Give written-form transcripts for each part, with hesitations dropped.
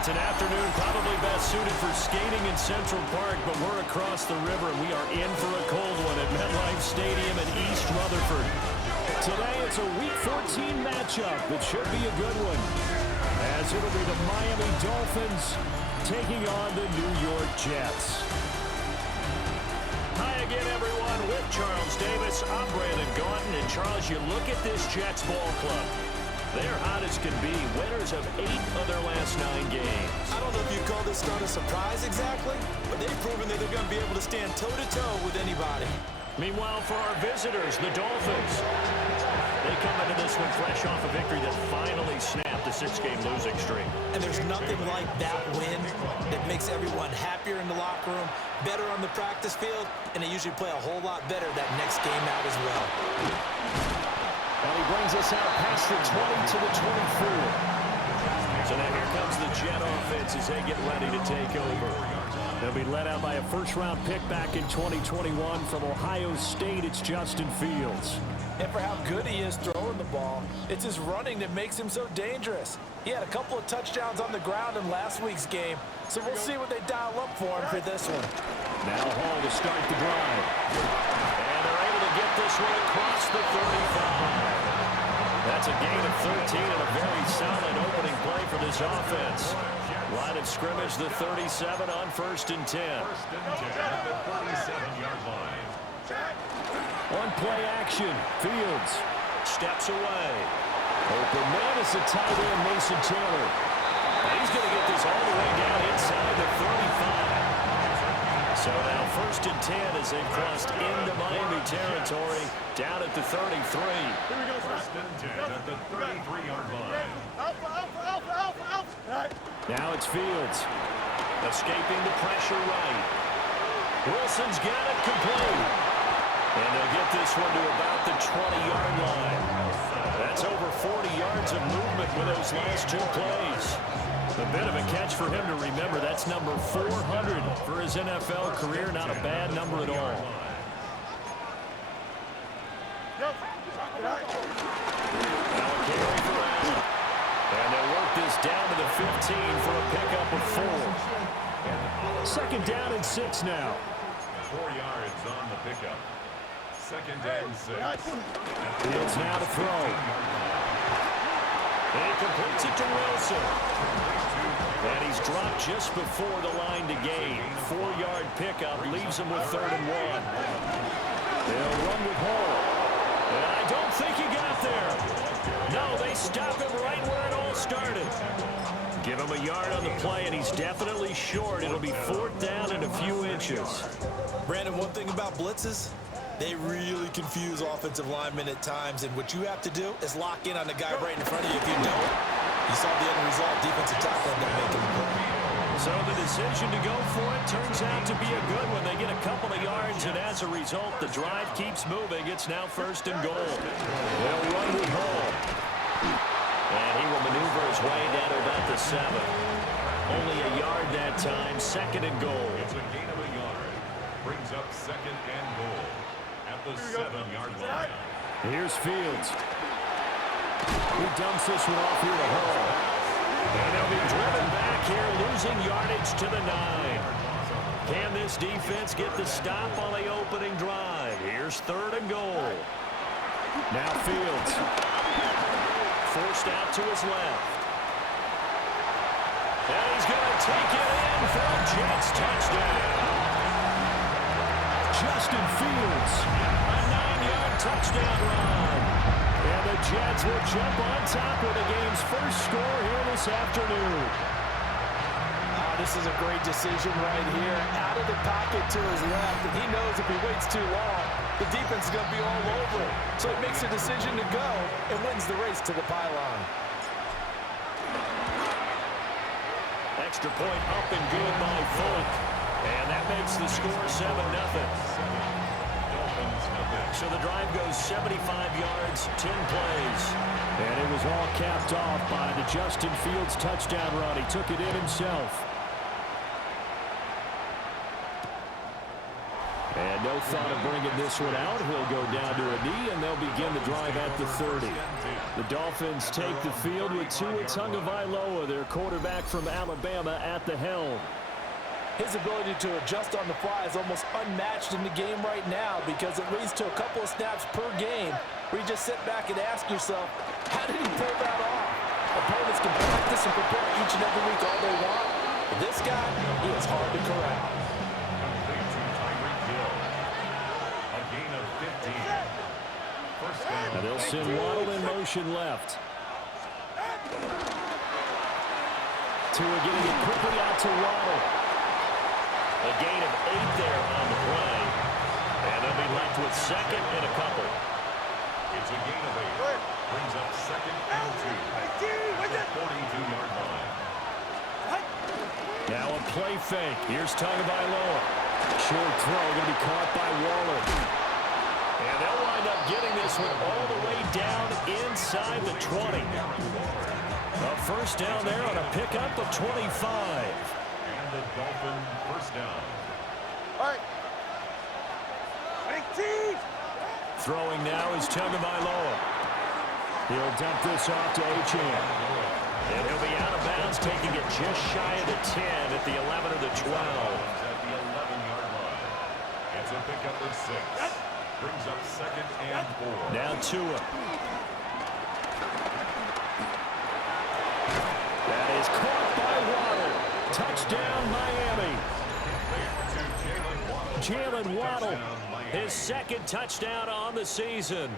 It's an afternoon probably best suited for skating in Central Park, but we're across the river, and we are in for a cold one at MetLife Stadium in East Rutherford. Today, it's a Week 14 matchup that should be a good one, as it'll be the Miami Dolphins taking on the New York Jets. Hi again, everyone. With Charles Davis, I'm Brandon Gaunton. And Charles, you look at this Jets ball club. They're hot as can be. Winners of 8 of their last 9 games. I don't know if you call this not a surprise exactly, but they've proven that they're going to be able to stand toe-to-toe with anybody. Meanwhile, for our visitors, the Dolphins, they come into this one fresh off a victory that finally snapped the 6-game losing streak. And there's nothing like that win that makes everyone happier in the locker room, better on the practice field, and they usually play a whole lot better that next game out as well. And he brings us out past the 20 to the 24. So now here comes the Jet offense as they get ready to take over. They'll be led out by a first-round pick back in 2021 from Ohio State. It's Justin Fields. And for how good he is throwing the ball, it's his running that makes him so dangerous. He had a couple of touchdowns on the ground in last week's game, so we'll see what they dial up for him for this one. Now Hall to start the drive. And they're able to get this one across the 35. That's a gain of 13 and a very solid opening play for this offense. Line of scrimmage, the 37 on 1st and 10. The 37-yard line. On play action, Fields steps away. Open man is the tight end, Mason Taylor. And he's going to get this all the way down inside the 35. So now 1st and 10 as they've crossed into Miami territory down at the 33. Here we go, 1st and 10 at the 33-yard line. Now it's Fields. Escaping the pressure right. Wilson's got it complete. And they'll get this one to about the 20-yard line. That's over 40 yards of movement with those last 2 plays. A bit of a catch for him to remember. That's number 400 for his NFL career. Not a bad number at all. Now a carry for Allen. And they'll work this down to the 15 for a pickup of 4. 2nd down and 6 now. 4 yards on the pickup. 2nd and 6. Fields now to throw. And he completes it to Wilson. And he's dropped just before the line to gain. 4-yard pickup leaves him with 3rd and 1. They'll run with Hall. And I don't think he got there. No, they stop him right where it all started. Give him a yard on the play, and he's definitely short. It'll be 4th down and a few inches. Brandon, one thing about blitzes, they really confuse offensive linemen at times, and what you have to do is lock in on the guy right in front of you. If you don't, you saw the end result. Defensive tackle ended up making the play. So the decision to go for it turns out to be a good one. They get a couple of yards, and as a result, the drive keeps moving. It's now 1st and goal. They'll run with Hall. And he will maneuver his way down to about the 7. Only a yard that time. 2nd and goal. It's a gain of a yard. Brings up 2nd and goal at the 7-yard line. Here's Fields. He dumps this one off here to Hall. And they'll be driven back here, losing yardage to the 9. Can this defense get the stop on the opening drive? Here's 3rd and goal. Now Fields. Forced out to his left. And he's going to take it in for a Jets touchdown. Justin Fields, a 9-yard touchdown run. And the Jets will jump on top with the game's first score here this afternoon. This is a great decision right here. Out of the pocket to his left, and he knows if he waits too long, the defense is going to be all over it. So he makes a decision to go and wins the race to the pylon. Extra point up and good by Folk. And that makes the score 7-0. So the drive goes 75 yards, 10 plays. And it was all capped off by the Justin Fields touchdown run. He took it in himself. And And no thought of bringing this one out. He'll go down to a knee, and they'll begin the drive at the 30. The Dolphins take the field with Tua Tagovailoa, their quarterback from Alabama, at the helm. His ability to adjust on the fly is almost unmatched in the game right now because it leads to a couple of snaps per game where you just sit back and ask yourself, how did he pull that off? Opponents can practice and prepare each and every week all they want. But this guy, he is hard to corral. Complete to Tyreek Hill. A gain of 15. First down. And they'll send Waddle in motion left. Tua getting it quickly out to Waddle. A gain of 8 there on the play. And they'll be left with second and a couple. It's a gain of 8. Brings up second and 2. At the 42-yard line. Now a play fake. Here's Tagovailoa. Short throw going to be caught by Waller. And they'll wind up getting this one all the way down inside the 20. A first down there on a pickup of 25. The Dolphin first down. Throwing now is Tagovailoa. He'll dump this off to Achane. And he'll be out of bounds, taking it just shy of the 10 at the 11 or the 12. At the 11-yard line. It's a pickup of 6. Brings up second and 4. Now Tua. That is caught by Waddle. Touchdown, Miami. Jalen Waddle, his second touchdown on the season.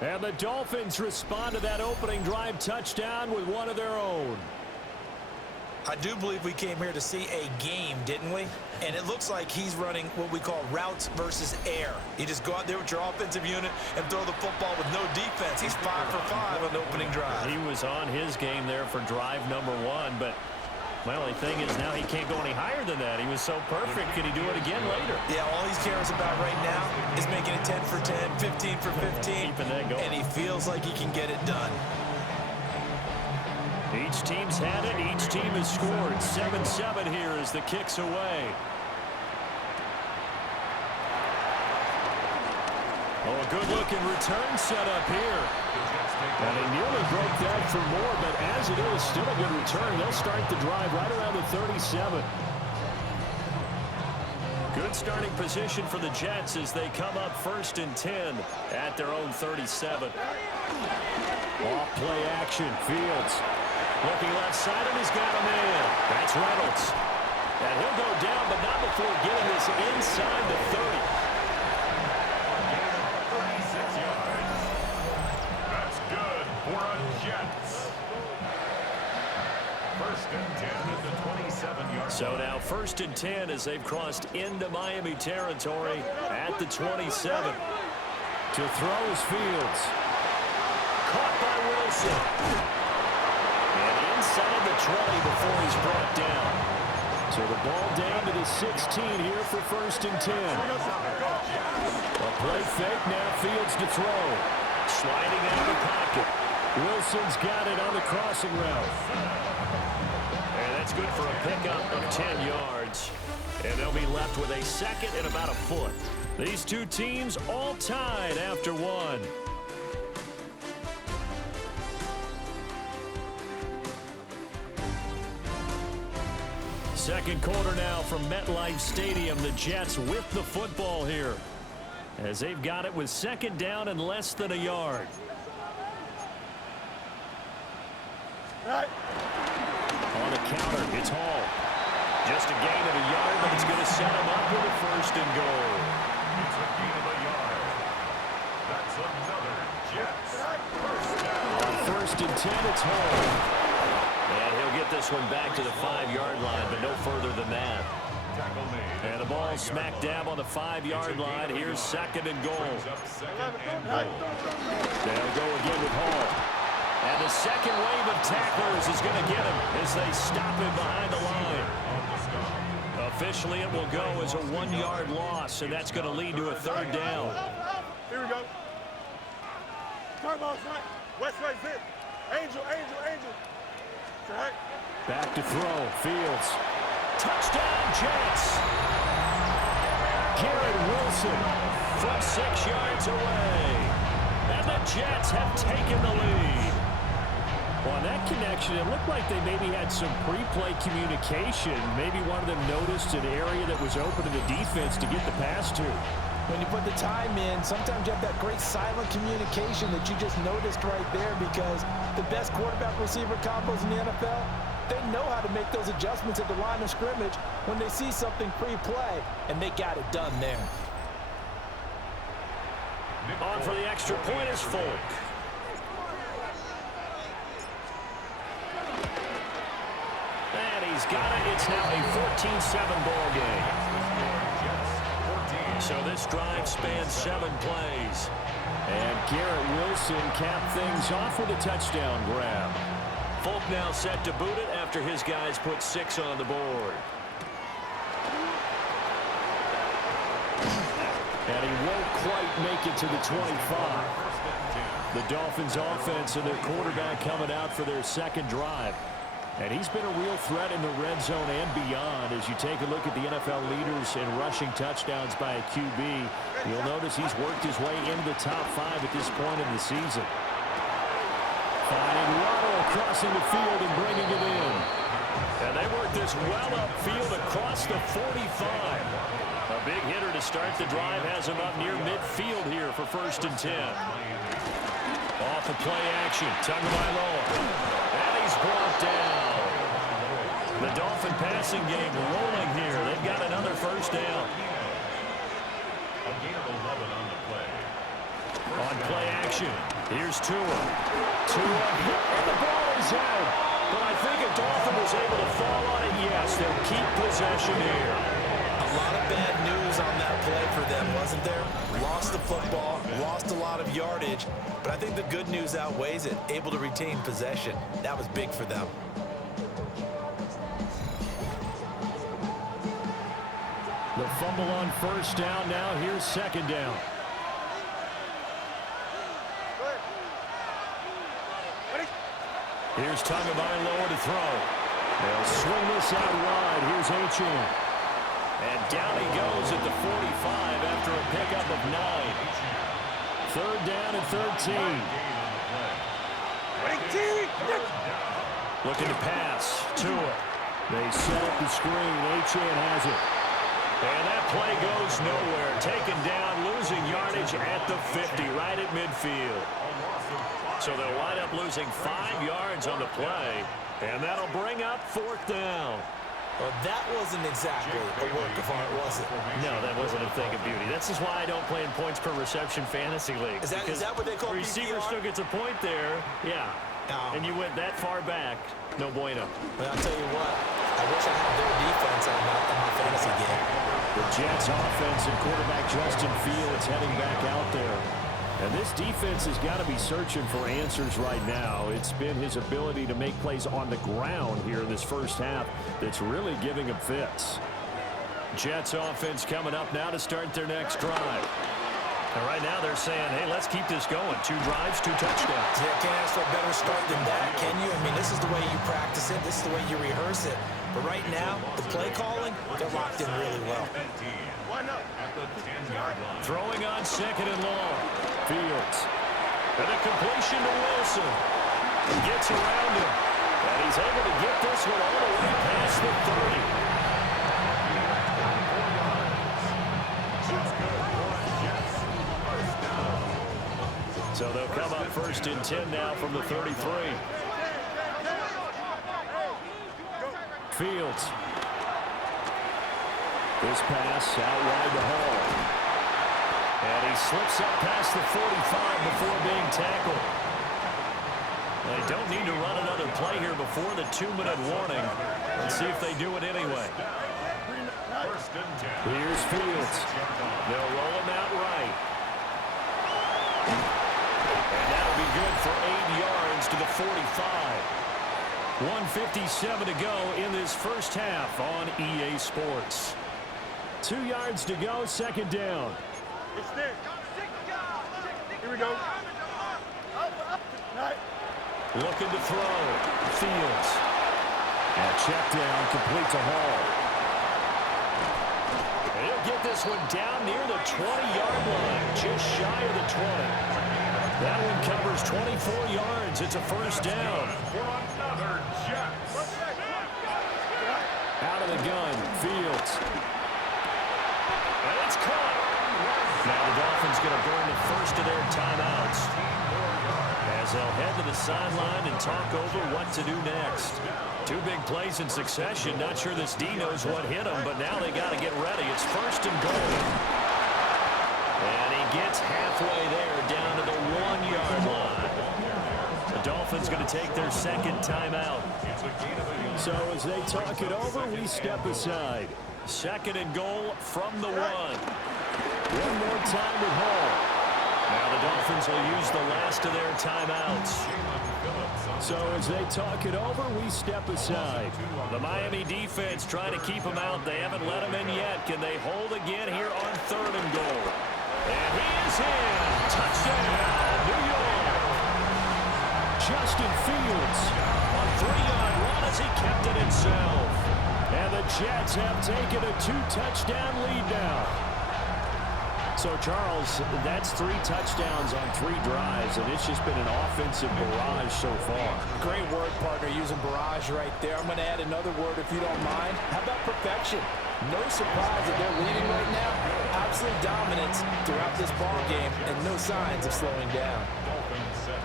And the Dolphins respond to that opening drive touchdown with one of their own. I do believe we came here to see a game, didn't we? And it looks like he's running what we call routes versus air. You just go out there with your offensive unit and throw the football with no defense. He's 5 for 5 on the opening drive. He was on his game there for drive number 1, but my only thing is now he can't go any higher than that. He was so perfect. Can he do it again later? Yeah, all he cares about right now is making it 10 for 10, 15 for 15. Keeping that going. And he feels like he can get it done. Each team's had it. Each team has scored. 7-7 here as the kick's away. Oh, a good-looking return set up here. And he nearly broke that for more, but as it is, still a good return. They'll start the drive right around the 37. Good starting position for the Jets as they come up 1st and 10 at their own 37. Off play action. Fields looking left side, and he's got him in. That's Reynolds. And he'll go down, but not before getting this inside the 30. 36 yards. That's good for a Jets. 1st and 10 at the 27-yard. So now 1st and 10 as they've crossed into Miami territory at the 27. To throw is Fields. Caught by Wilson. And inside the 20 before he's brought down. So the ball down to the 16 here for 1st and 10. A play fake, now Fields to throw. Sliding out of the pocket. Wilson's got it on the crossing route. And that's good for a pickup of 10 yards. And they'll be left with a second and about a foot. These two teams all tied after one. Second quarter now from MetLife Stadium. The Jets with the football here as they've got it with second down and less than a yard. On the counter, it's Hall. Just a gain of a yard, but it's going to set him up with a 1st and goal. It's a gain of a yard. That's another Jets first down. On 1st and 10, it's Hall. And he'll get this one back to the 5-yard line, but no further than that. Tackle made. And the ball smack dab on the 5-yard line. Here's 2nd and goal. Brings up 2nd and goal. They'll go again with Hall. And the second wave of tacklers is going to get him as they stop him behind the line. Officially, it will go as a 1-yard loss, and that's going to lead to a 3rd down. Here we go. Turn ball, right. West right, zip. Angel, angel, angel. Right. Back to throw. Fields. Touchdown, Jets. Garrett Wilson from 6 yards away. And the Jets have taken the lead. Well, on that connection, it looked like they maybe had some pre-play communication. Maybe one of them noticed an area that was open to the defense to get the pass to. When you put the time in, sometimes you have that great silent communication that you just noticed right there, because the best quarterback-receiver combos in the NFL, they know how to make those adjustments at the line of scrimmage when they see something pre-play, and they got it done there. On for the extra point is Folk. And he's got it. It's now a 14-7 ball game. So this drive spans 7 plays. And Garrett Wilson capped things off with a touchdown grab. Folk now set to boot it after his guys put 6 on the board. And he won't quite make it to the 25. The Dolphins offense and their quarterback coming out for their second drive. And he's been a real threat in the red zone and beyond. As you take a look at the NFL leaders in rushing touchdowns by a QB, you'll notice he's worked his way into the top 5 at this point in the season. Finding Waddle crossing the field and bringing it in. And they work this well upfield across the 45. A big hitter to start the drive has him up near midfield here for 1st and 10. Off the play action, Tagovailoa. And he's brought down. The Dolphin passing game rolling here. They've got another 1st down. A gain of 11 on the play. On play action, here's Tua. And the ball is out. But I think if Dolphin was able to fall on it, yes, they'll keep possession here. A lot of bad news on that play for them, wasn't there? Lost the football, lost a lot of yardage, but I think the good news outweighs it. Able to retain possession. That was big for them. The fumble on 1st down. Now here's 2nd down. Here's Tagovailoa to throw. They'll swing this out wide. Here's Achane. And down he goes at the 45 after a pickup of 9. 3rd down and 13. Looking to pass. Tua. They set up the screen. Achane has it. And that play goes nowhere. Taken down, losing yardage at the 50, right at midfield. So they'll wind up losing 5 yards on the play. And that'll bring up 4th down. Well, that wasn't exactly a work of art, was it? No, that wasn't a thing of beauty. That's just why I don't play in points per reception fantasy league. Is that what they call receiver PPR? still gets a point there. Yeah. No. And you went that far back. No bueno. But I'll tell you what, I wish I had their defense on my fantasy game. The Jets offense and quarterback Justin Fields heading back out there. And this defense has got to be searching for answers right now. It's been his ability to make plays on the ground here in this 1st half that's really giving him fits. Jets offense coming up now to start their next drive. And right now they're saying, hey, let's keep this going. 2 drives, 2 touchdowns. Yeah, can't ask for a better start than that, can you? I mean, this is the way you practice it. This is the way you rehearse it. But right now, the play calling, they're locked in really well. At the 10-yard line. Throwing on 2nd and long. Fields. And a completion to Wilson. Gets around him. And he's able to get this one all the way past the 30. So they'll come up 1st and 10 now from the 33. Fields. This pass out wide to Hall. And he slips up past the 45 before being tackled. They don't need to run another play here before the 2-minute warning. Let's see if they do it anyway. 1st and 10. Here's Fields. They'll roll him out right. And that'll be good for 8 yards to the 45. 1:57 to go in this 1st half on EA Sports. 2 yards to go, 2nd down. It's there. Here we go. Looking to throw. Fields. And check down, complete to Hall. He'll get this one down near the 20-yard line, just shy of the 20. That one covers 24 yards. It's a first down. For another Jets. Out of the gun, Fields. And it's caught. Now the Dolphins going to burn the first of their timeouts as they'll head to the sideline and talk over what to do next. Two big plays in succession. Not sure this D knows what hit him, but now they got to get ready. It's first and goal. And he gets halfway there down to the 1-yard line. The Dolphins going to take their second timeout. So as they talk it over, we step aside. Second and goal from the 1. One more time with Hall. Now the Dolphins will use the last of their timeouts. So as they talk it over, we step aside. The Miami defense trying to keep them out. They haven't let them in yet. Can they hold again here on third and goal? And he is in. Touchdown, New York. Justin Fields on 3-yard run as he kept it himself. And the Jets have taken a 2-touchdown lead now. So, Charles, that's 3 touchdowns on 3 drives, and it's just been an offensive barrage so far. Great word, partner, using barrage right there. I'm going to add another word if you don't mind. How about perfection? No surprise that they're leading right now. Absolute dominance throughout this ball game, and no signs of slowing down. Dolphins 7.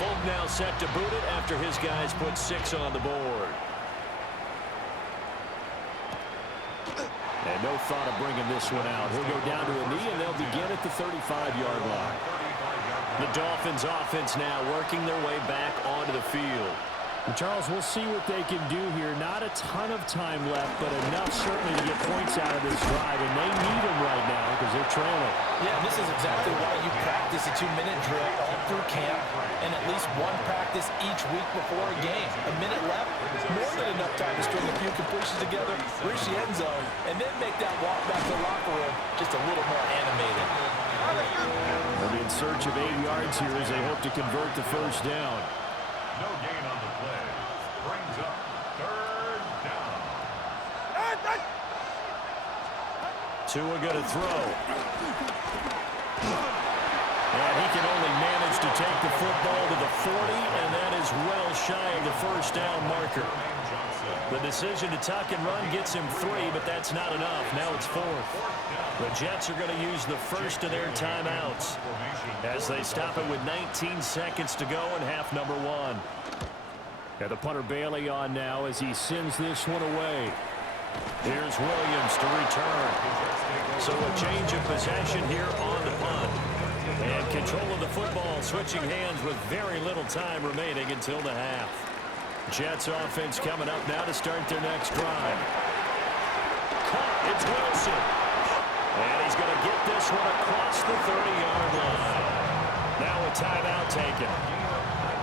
Fulton now set to boot it after his guys put 6 on the board. And no thought of bringing this one out. He'll go down to a knee, and they'll begin at the 35-yard line. The Dolphins offense now working their way back onto the field. And Charles, we'll see what they can do here. Not a ton of time left, but enough certainly to get points out of this drive, and they need them right now because they're trailing. Yeah, this is exactly why you practice a 2-minute drill all through camp and at least one practice each week before a game. A minute left, more than enough time to string a few completions together, reach the end zone, and then make that walk back to the locker room just a little more animated. They'll be in search of 8 yards here as they hope to convert the first down. No gain on the play. Brings up third down. Tua going to throw. And he can only manage to take the football to the 40, and that is well shy of the first down marker. The decision to tuck and run gets him 3, but that's not enough. Now it's 4th. The Jets are going to use the first of their timeouts as they stop it with 19 seconds to go in half number 1. Got the punter Bailey on now as he sends this one away. Here's Williams to return. So a change of possession here on the punt. And control of the football switching hands with very little time remaining until the half. Jets offense coming up now to start their next drive. Caught. It's Wilson. And he's going to get this one across the 30-yard line. Now a timeout taken.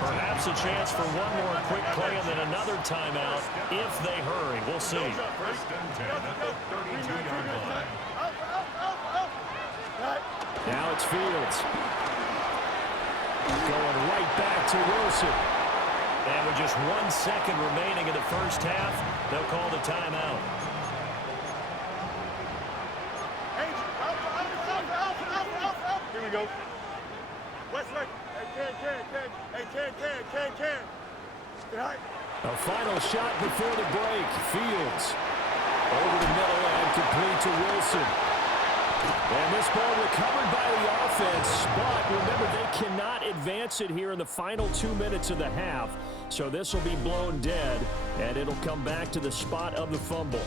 Perhaps a chance for one more quick play and then another timeout if they hurry. We'll see. First and 10 at the 32-yard line. Now it's Fields. Going right back to Wilson. And with just 1 second remaining in the first half, they'll call the timeout. Here we go. Westlake. Hey, Ken. Get high. A final shot before the break. Fields over the middle and complete to Wilson. And this ball recovered by the offense, but remember, they cannot advance it here in the final 2 minutes of the half. So this will be blown dead, and it'll come back to the spot of the fumble.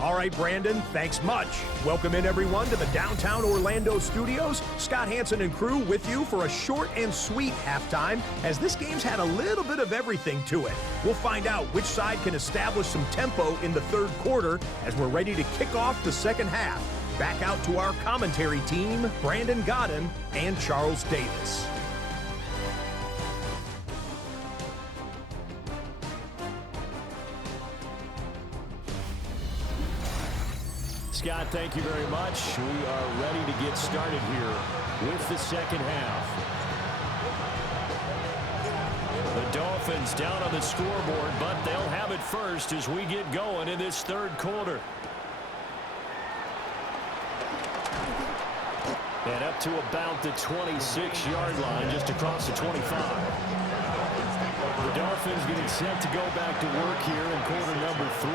All right, Brandon, thanks much. Welcome in, everyone, to the downtown Orlando studios. Scott Hansen and crew with you for a short and sweet halftime, as this game's had a little bit of everything to it. We'll find out which side can establish some tempo in the third quarter as we're ready to kick off the second half. Back out to our commentary team, Brandon Godden and Charles Davis. Scott, thank you very much. We are ready to get started here with the second half. The Dolphins Dolphins down on the scoreboard, but they'll have it first as we get going in this third quarter. And up to about the 26-yard line, just across the 25. The Dolphins getting set to go back to work here in quarter number 3.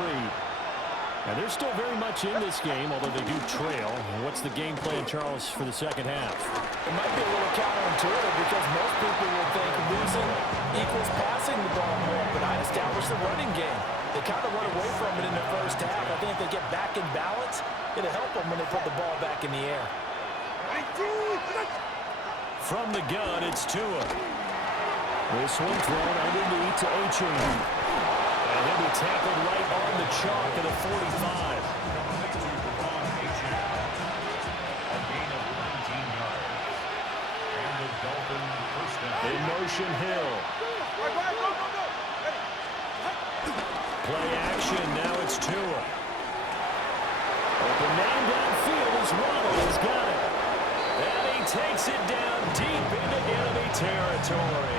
And they're still very much in this game, although they do trail. What's the game plan, Charles, for the second half? It might be a little counterintuitive because most people will think losing equals passing the ball more, but I established the running game. They kind of run away from it in the first half. I think if they get back in balance, it'll help them when they put the ball back in the air. From the gun, it's Tua. This one thrown underneath to Achane. And he'll be tackled right on the chalk at the 45. A gain of 19 yards. And the Dolphins first down. In motion, Hill. Play action, now it's Tua. Open man downfield as Waddle has got it. And he takes it down deep into enemy territory.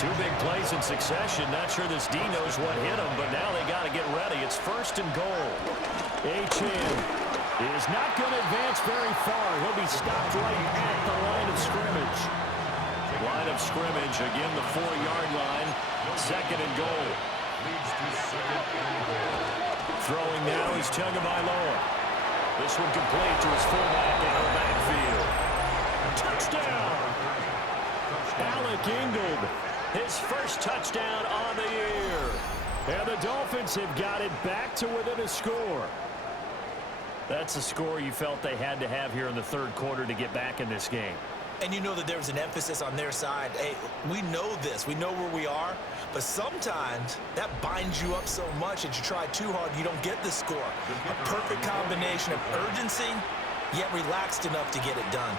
2 big plays in succession. Not sure this D knows what hit him, but now they got to get ready. It's first and goal. Achane is not going to advance very far. He'll be stopped right at the line of scrimmage. Line of scrimmage, again the 4-yard line. Second and goal. Leads to second and goal. Throwing now is Tagovailoa. This one complete to his fullback in the backfield. Touchdown! Alec Ingold, his first touchdown on the year. And the Dolphins have got it back to within a score. That's a score you felt they had to have here in the third quarter to get back in this game. And you know that there's an emphasis on their side. Hey, we know this. We know where we are. But sometimes that binds you up so much that you try too hard, you don't get the score. A perfect combination of urgency, yet relaxed enough to get it done.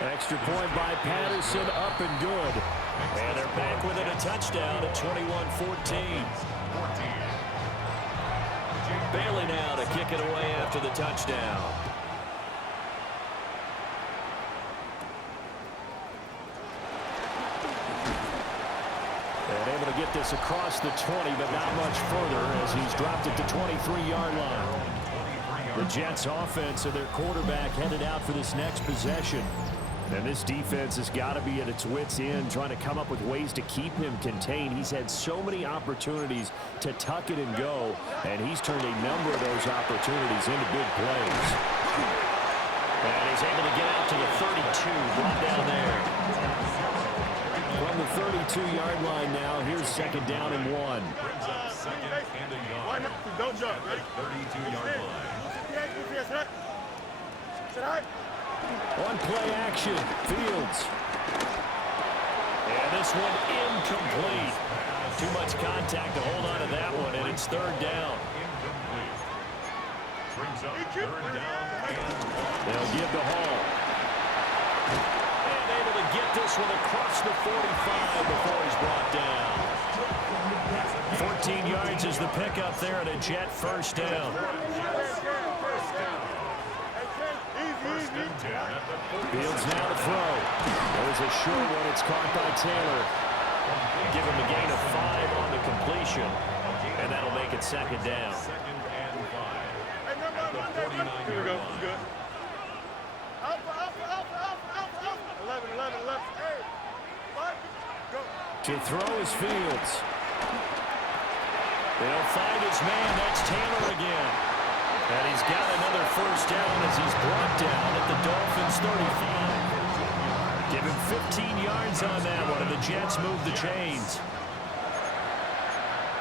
Extra point by Patterson, up and good. And they're back within a touchdown at 21-14. Bailey now to kick it away after the touchdown. And able to get this across the 20, but not much further as he's dropped it to 23-yard line. The Jets offense and their quarterback headed out for this next possession. And this defense has got to be at its wits' end, trying to come up with ways to keep him contained. He's had so many opportunities to tuck it and go, and he's turned a number of those opportunities into big plays. And he's able to get out to the 32, brought down there. From the 32-yard line now, here's second down and 1. Brings up second and a yard. Don't jump, ready? 32-yard line. On play action, Fields. And this one incomplete. Too much contact to hold on to that one, and it's third down. Incomplete. Brings up third down and 1. They'll give to Hall. And able to get this one across the 45 before he's brought down. 14 yards is the pickup there and a Jet first down. Fields now to throw. There's a short one. It's caught by Taylor. Give him a gain of 5 on the completion, and that'll make it second down. Second and 5. At the 49-yard line. Good. Alpha. 11. Hey, 5, go. To throw is Fields. They'll find his man. That's Taylor again. And he's got another first down as he's brought down at the Dolphins' 35. Give him 15 yards on that one, and the Jets move the chains.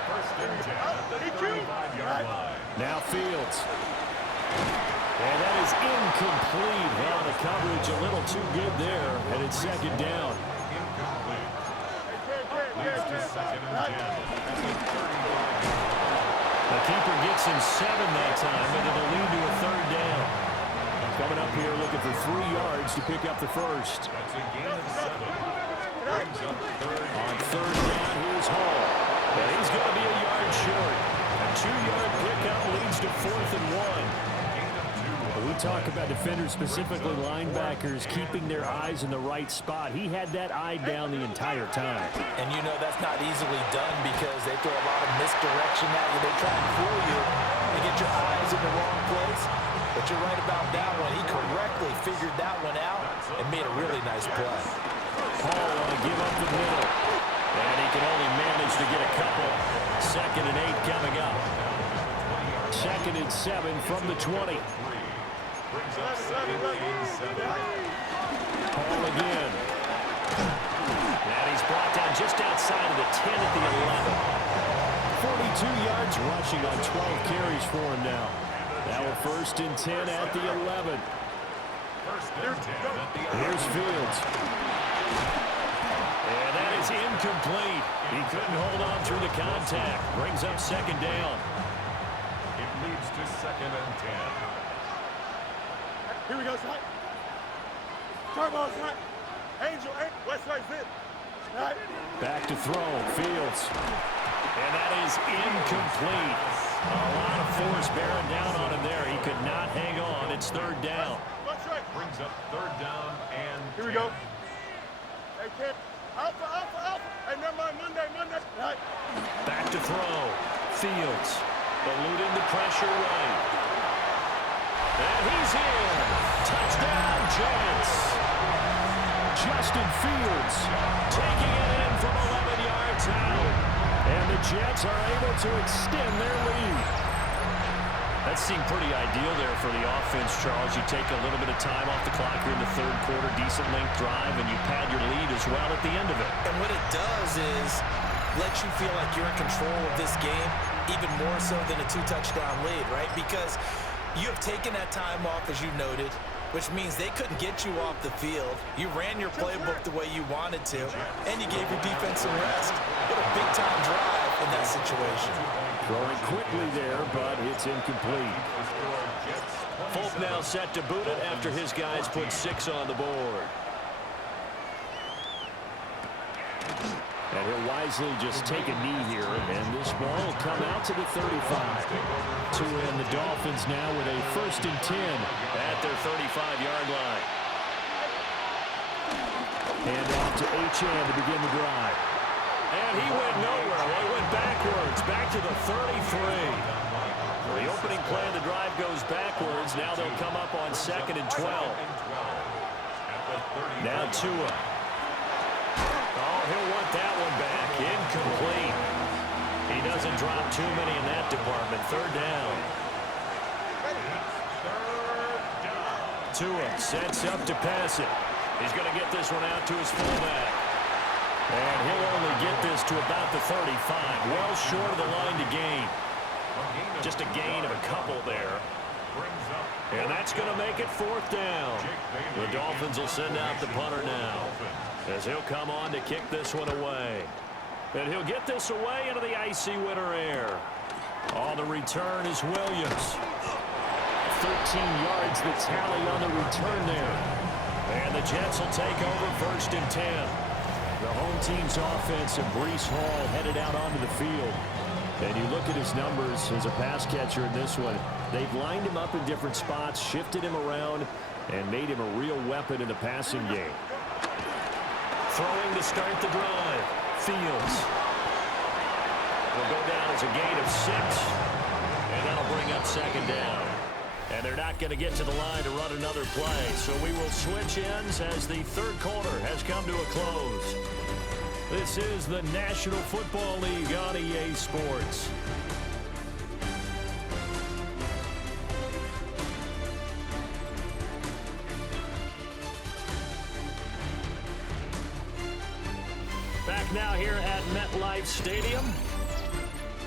First and 10 at the 35-yard line. Now Fields. And that is incomplete. Well, the coverage a little too good there, and it's second down. Incomplete. Leads to second and 10 at the 35-yard line. The keeper gets him 7 that time, and it'll lead to a third down. Coming up here looking for 3 yards to pick up the first. That's a gain of 7. Brings up third. On third down, here's Hall. And he's going to be a yard short. A 2-yard pickup leads to 4th and 1. Gain of 2. We we talk about defenders, specifically linebackers, keeping their eyes in the right spot. He had that eye down the entire time. And you know that's not easily done because they throw a lot of misdirection at you. They try and fool you and get your eyes in the wrong place. But you're right about that one. He correctly figured that one out and made a really nice play. Hall on a give up the middle. And he can only manage to get a couple. 2nd and 8 coming up. 2nd and 7 from the 20. Brings up 2nd and 7. Hall again. And he's brought down just outside of the 10 at the 11. 42 yards rushing on 12 carries for him now. Now a 1st and 10 at the 11. 1st and 10 at the 11. Here's Fields. And that is incomplete. He couldn't hold on through the contact. Brings up 2nd down. It leads to 2nd and 10. Here we go, son. Turbo, son. Angel, West side zip. Right. Back to throw. Fields. And that is incomplete. A lot of force bearing down on him there. He could not hang on. It's 3rd down. Brings up 3rd down and 10. Here we go. Hey, kid. Alpha, alpha, alpha. Hey, never mind. Monday. Right. Back to throw. Fields eluding the pressure right. And he's in. Touchdown, Jets. Justin Fields taking it in from 11 yards out. And the Jets are able to extend their lead. That seemed pretty ideal there for the offense, Charles. You take a little bit of time off the clock here in the 3rd quarter, decent length drive, and you pad your lead as well at the end of it. And what it does is let you feel like you're in control of this game, even more so than a 2-touchdown lead, right? Because you have taken that time off, as you noted, which means they couldn't get you off the field. You ran your playbook the way you wanted to, and you gave your defense some rest. What a big-time drive in that situation. Throwing quickly there, but it's incomplete. Folk now set to boot it after his guys put 6 on the board. And he'll wisely just take a knee here, and this ball will come out to the 35. To end the Dolphins now with a 1st and 10 at their 35-yard line. And off to Achane to begin the drive. And he went nowhere. Well, he went backwards, back to the 33. The opening play of the drive goes backwards. Now they'll come up on 2nd and 12. Now Tua. Oh, he'll want that one back. Incomplete. He doesn't drop too many in that department. 3rd down. Tua sets up to pass it. He's going to get this one out to his fullback. And he'll only get this to about the 35. Well short of the line to gain. Just a gain of a couple there. And that's going to make it 4th down. The Dolphins will send out the punter now, as he'll come on to kick this one away. And he'll get this away into the icy winter air. On the return is Williams. 13 yards the tally on the return there. And the Jets will take over 1st and 10. The home team's offense and Breece Hall headed out onto the field. And you look at his numbers as a pass catcher in this one. They've lined him up in different spots, shifted him around, and made him a real weapon in the passing game. Throwing to start the drive. Fields. Will go down as a gain of 6. And that'll bring up 2nd down. And they're not going to get to the line to run another play. So we will switch ends as the 3rd quarter has come to a close. This is the National Football League on EA Sports. Back now here at MetLife Stadium.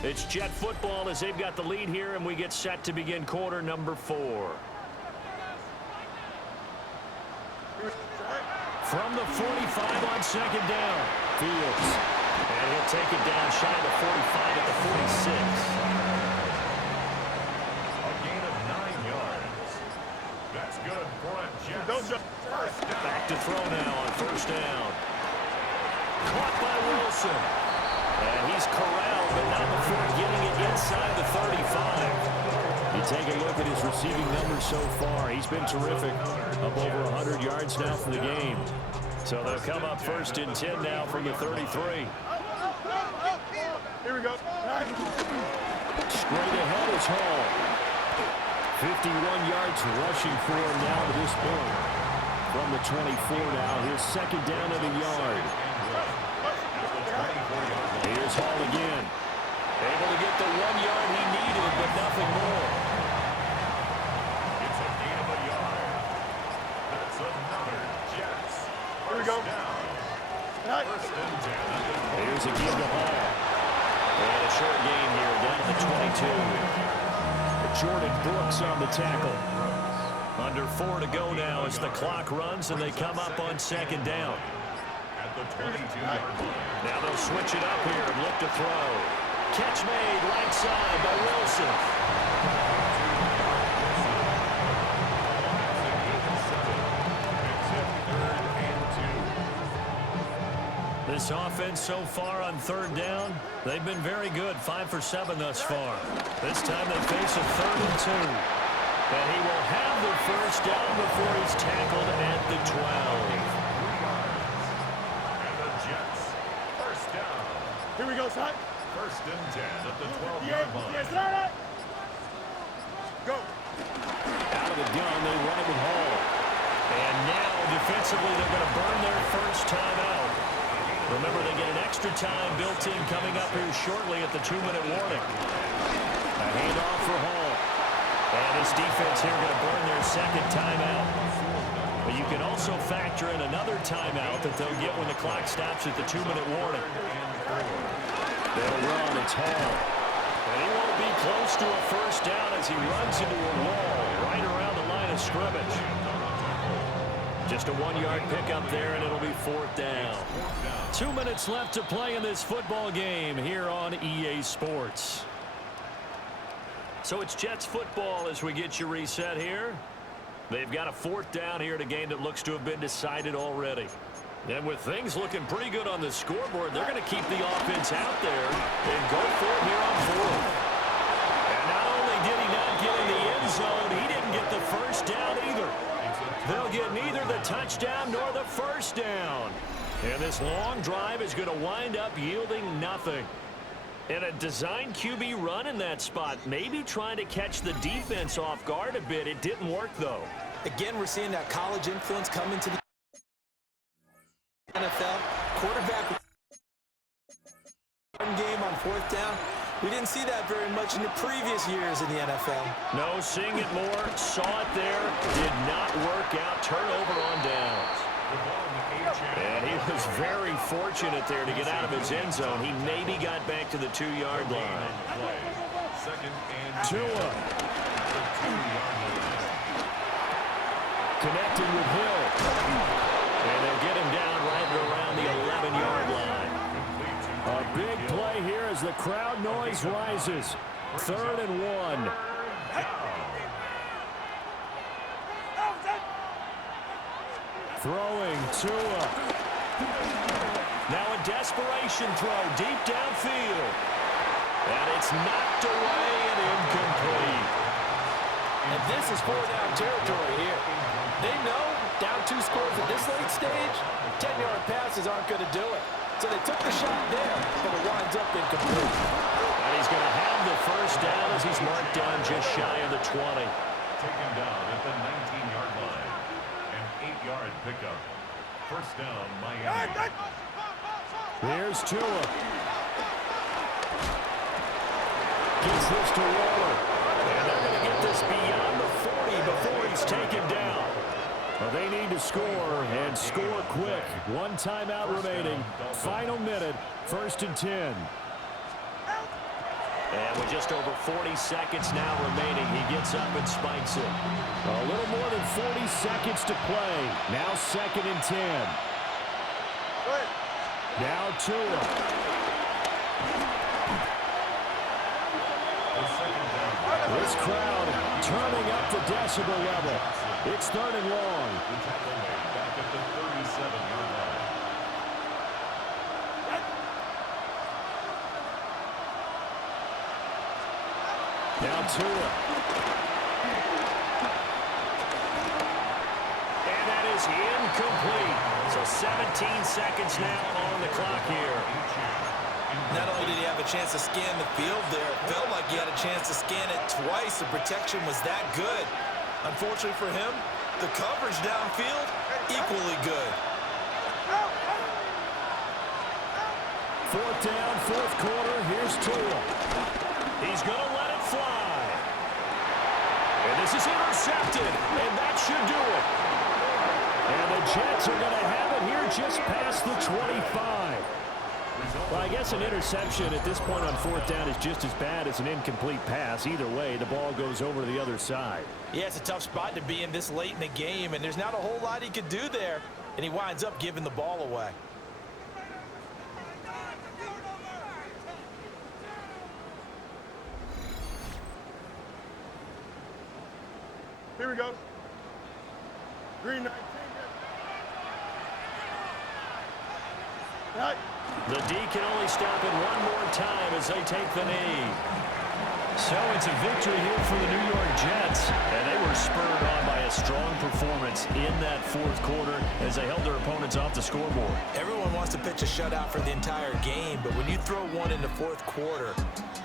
It's Jet football as they've got the lead here, and we get set to begin quarter number 4. From the 45 on 2nd down, Fields. And he'll take it down shy of the 45 at the 46. A gain of 9 yards. That's good for a Jets. Back to throw now on 1st down. Caught by Wilson. And he's corralled, but not before getting it inside the 35. You take a look at his receiving numbers so far. He's been terrific. Up over 100 yards now for the game. So they'll come up 1st and 10 now from the 33. Here we go. Straight ahead is Hall. 51 yards rushing for him now to this point. From the 24 now, his 2nd down of the yard. Here's Hall again. Able to get the 1 yard he needed, but nothing more. It's a gain of a yard. That's another Jets. Here we go. First and 10. Here's a give to Hall. And a short gain here down to the 22. Jordan Brooks on the tackle. Under 4 to go now as the clock runs and they come up on 2nd down. At the 22-yard line. Now they'll switch it up here and look to throw. Catch made right side by Wilson. This offense so far on 3rd down, they've been very good. 5 for 7 thus far. This time they face a 3rd and 2. And he will have the 1st down before he's tackled at the 12. And the Jets, 1st down. Here we go, son. 1st and 10 at the 12-yard line. Yes, go. Out of the gun, they run it with Hall. And now, defensively, they're going to burn their 1st time out. Remember, they get an extra time built in coming up here shortly at the 2-minute warning. A handoff for Hall. And his defense here going to burn their 2nd timeout. But you can also factor in another timeout that they'll get when the clock stops at the 2-minute warning. They'll run. It's Hall. And he won't be close to a 1st down as he runs into a wall right around the line of scrimmage. Just a 1-yard pickup there, and it'll be 4th down. 2 minutes left to play in this football game here on EA Sports. So it's Jets football as we get you reset here. They've got a 4th down here in a game that looks to have been decided already. And with things looking pretty good on the scoreboard, they're going to keep the offense out there and go for it here on 4th. And not only did he not get in the end zone, he didn't get the 1st down either. They'll get neither the touchdown nor the 1st down. And this long drive is going to wind up yielding nothing. And a design QB run in that spot, maybe trying to catch the defense off guard a bit. It didn't work, though. Again, we're seeing that college influence come into the NFL. Quarterback game on 4th down. We didn't see that very much in the previous years in the NFL. No, seeing it more, saw it there, did not work out. Turnover on downs. And he was very fortunate there to get out of his end zone. He maybe got back to the 2-yard line. Tua. Connecting with Hill. And they'll get him down right around the 11-yard line. A big play here as the crowd noise rises. 3rd and 1. Throwing Tua. Now a desperation throw deep downfield. And it's knocked away and incomplete. And this is 4-down territory here. They know down 2 scores at this late stage, 10-yard passes aren't going to do it. So they took the shot there, but it winds up incomplete. And he's going to have the 1st down as he's marked down just shy of the 20. Taken down at the 19-yard line. An 8-yard pickup. 1st down, Miami. Here's Tua. Gets this to Waller. And they're going to get this beyond the 40 before he's taken down. Well, they need to score, and score quick. 1 timeout remaining. Final minute, 1st and 10. And with just over 40 seconds now remaining, he gets up and spikes it. A little more than 40 seconds to play. Now 2nd and 10. Now Tua. This crowd turning up the decibel level. It's 3rd and long. Back at the 37-yard line. Now Tua. is incomplete. So 17 seconds now on the clock here. Not only did he have a chance to scan the field there, it felt like he had a chance to scan it twice. The protection was that good. Unfortunately for him, the coverage downfield, equally good. Fourth down, fourth quarter. Here's Tua. He's going to let it fly. And this is intercepted, and that should do it. And the Jets are going to have it here just past the 25. Well, I guess an interception at this point on fourth down is just as bad as an incomplete pass. Either way, the ball goes over to the other side. Yeah, it's a tough spot to be in this late in the game, and there's not a whole lot he could do there, and he winds up giving the ball away. Here we go. Green 19. Right. The D can only stop it one more time as they take the knee. So it's a victory here for the New York Jets. And they were spurred on by a strong performance in that fourth quarter as they held their opponents off the scoreboard. Everyone wants to pitch a shutout for the entire game, but when you throw one in the fourth quarter,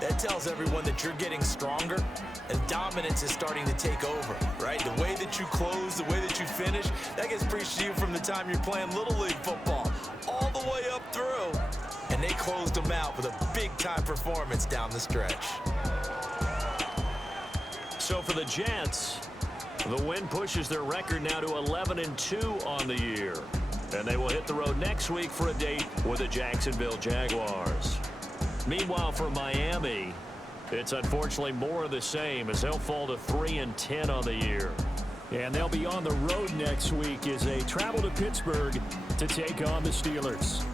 that tells everyone that you're getting stronger and dominance is starting to take over, right? The way that you close, the way that you finish, that gets preached to you from the time you're playing Little League football all the way up through. And they closed them out with a big-time performance down the stretch. So for the Jets, the win pushes their record now to 11-2 on the year. And they will hit the road next week for a date with the Jacksonville Jaguars. Meanwhile, for Miami, it's unfortunately more of the same as they'll fall to 3-10 on the year. And they'll be on the road next week as they travel to Pittsburgh to take on the Steelers.